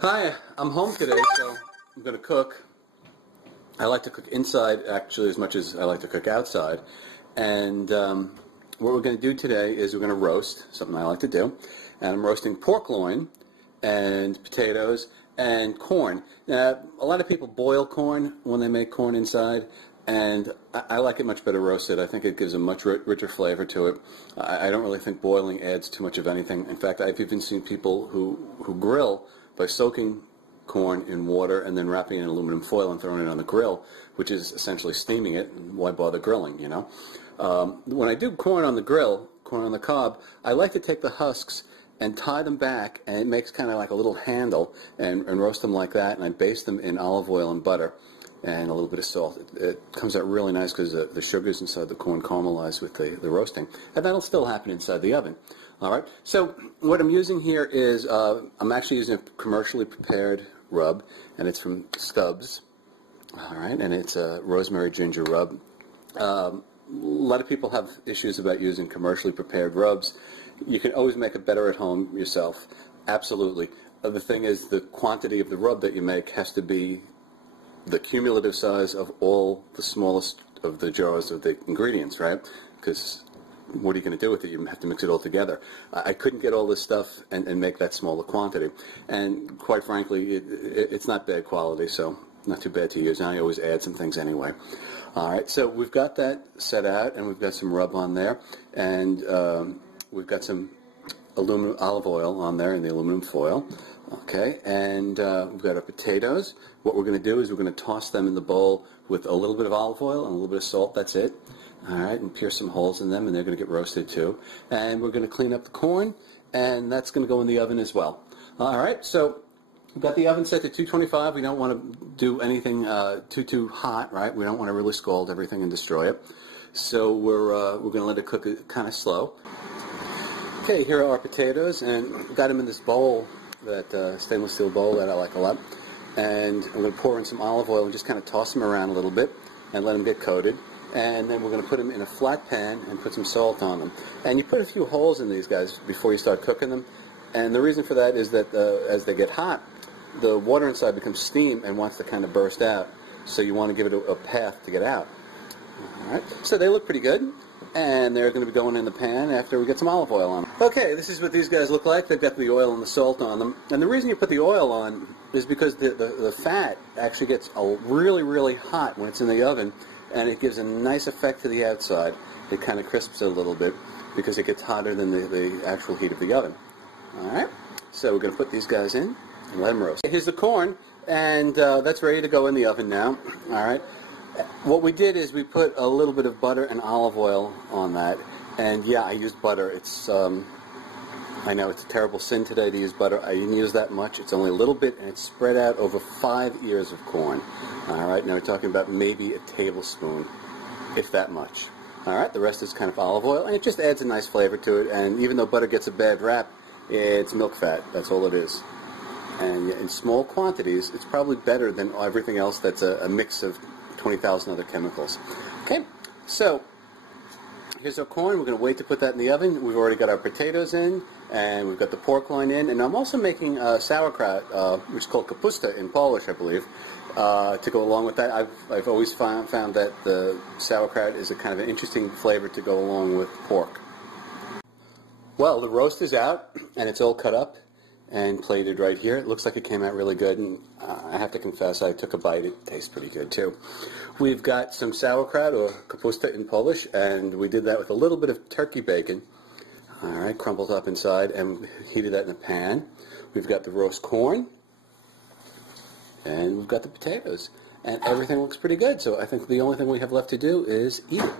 Hi, I'm home today, so I'm going to cook. I like to cook inside, actually, as much as I like to cook outside. And what we're going to do today is we're going to roast, something I like to do. And I'm roasting pork loin and potatoes and corn. Now, a lot of people boil corn when they make corn inside, and I like it much better roasted. I think it gives a much richer flavor to it. I don't really think boiling adds too much of anything. In fact, I've even seen people who grill by soaking corn in water and then wrapping it in aluminum foil and throwing it on the grill, which is essentially steaming it. Why bother grilling, you know? When I do corn on the grill, corn on the cob, I like to take the husks and tie them back, and it makes kind of like a little handle, and roast them like that, and I baste them in olive oil and butter and a little bit of salt. It comes out really nice because the sugars inside the corn caramelize with the roasting, and that'll still happen inside the oven. All right, so what I'm using here is, I'm actually using a commercially prepared rub, and it's from Stubbs. All right, and it's a rosemary ginger rub. A lot of people have issues about using commercially prepared rubs. You can always make it better at home yourself. Absolutely. The thing is, the quantity of the rub that you make has to be the cumulative size of all the smallest of the jars of the ingredients, right? Because what are you going to do with it? You have to mix it all together. I couldn't get all this stuff and make that small a quantity. And quite frankly, it's not bad quality, so not too bad to use. And I always add some things anyway. All right, so we've got that set out, and we've got some rub on there, and we've got some olive oil on there in the aluminum foil. Okay, and we've got our potatoes. What we're going to do is we're going to toss them in the bowl with a little bit of olive oil and a little bit of salt. That's it. All right, and pierce some holes in them, and they're going to get roasted too. And we're going to clean up the corn, and that's going to go in the oven as well. All right, so we've got the oven set to 225. We don't want to do anything too hot, right? We don't want to really scald everything and destroy it. So we're going to let it cook kind of slow. Okay, here are our potatoes, and we've got them in this bowl, that stainless steel bowl that I like a lot. And I'm going to pour in some olive oil and just kind of toss them around a little bit and let them get coated. And then we're going to put them in a flat pan and put some salt on them. And you put a few holes in these guys before you start cooking them. And the reason for that is that as they get hot, the water inside becomes steam and wants to kind of burst out. So you want to give it a path to get out. All right. So they look pretty good. And they're going to be going in the pan after we get some olive oil on them. Okay, this is what these guys look like. They've got the oil and the salt on them. And the reason you put the oil on is because the fat actually gets really, really hot when it's in the oven, and it gives a nice effect to the outside. It kind of crisps it a little bit because it gets hotter than the actual heat of the oven. All right, so we're going to put these guys in and let them roast. Here's the corn, and that's ready to go in the oven now. All right. What we did is we put a little bit of butter and olive oil on that, and yeah, I used butter. It's I know it's a terrible sin today to use butter. I didn't use that much. It's only a little bit, and it's spread out over 5 ears of corn. All right, now we're talking about maybe a tablespoon, if that much. All right, the rest is kind of olive oil, and it just adds a nice flavor to it. And even though butter gets a bad rap, it's milk fat. That's all it is. And in small quantities, it's probably better than everything else that's a mix of 20,000 other chemicals. Okay, so here's our corn. We're going to wait to put that in the oven. We've already got our potatoes in, and we've got the pork loin in, and I'm also making sauerkraut, which is called kapusta in Polish, I believe, to go along with that. I've always found that the sauerkraut is a kind of an interesting flavor to go along with pork. Well, the roast is out, and it's all cut up and plated right here. It looks like it came out really good, and I have to confess, I took a bite. It tastes pretty good too. We've got some sauerkraut, or kapusta in Polish, and we did that with a little bit of turkey bacon. All right, crumbled up inside, and we heated that in a pan. We've got the roast corn, and we've got the potatoes, and everything looks pretty good. So I think the only thing we have left to do is eat it.